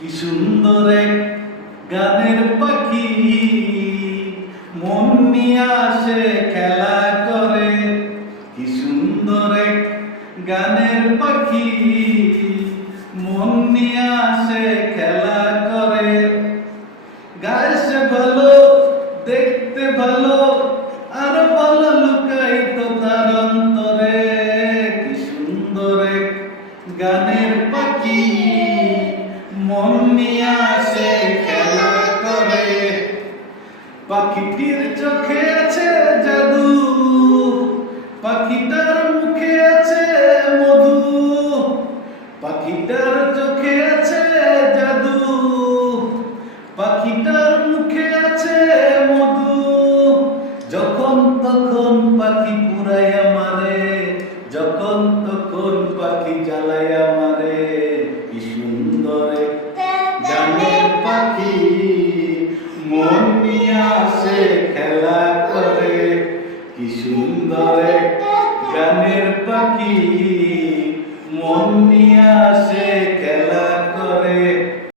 কি সুন্দর এক গানের পাখি মন নিয়ে আসে খেলা করে। কি সুন্দর এক গানের পাখি মন নিয়ে আসে খেলা করে। গায়ে সে ভালো, দেখতে ভালো, আরো ভালো লুকায়িত তার অন্তরে। কি সুন্দর এক গানের পাখি মন নিয়ে আসে খেলা করে। পাখিটির চোখে আছে জাদু, পাখিটার মুখে আছে মধু। পাখিটার চোখে আছে জাদু, পাখিটার মুখে আছে মধু। যখন তখন পাখি পুরাইয়া মারে, যখন তখন পাখি জ্বালাইয়া মারে। কি সুন্দর গানের পাখি মন নিয়ে আসে খেলা করে। কি সুন্দর গানের পাখি মন নিয়ে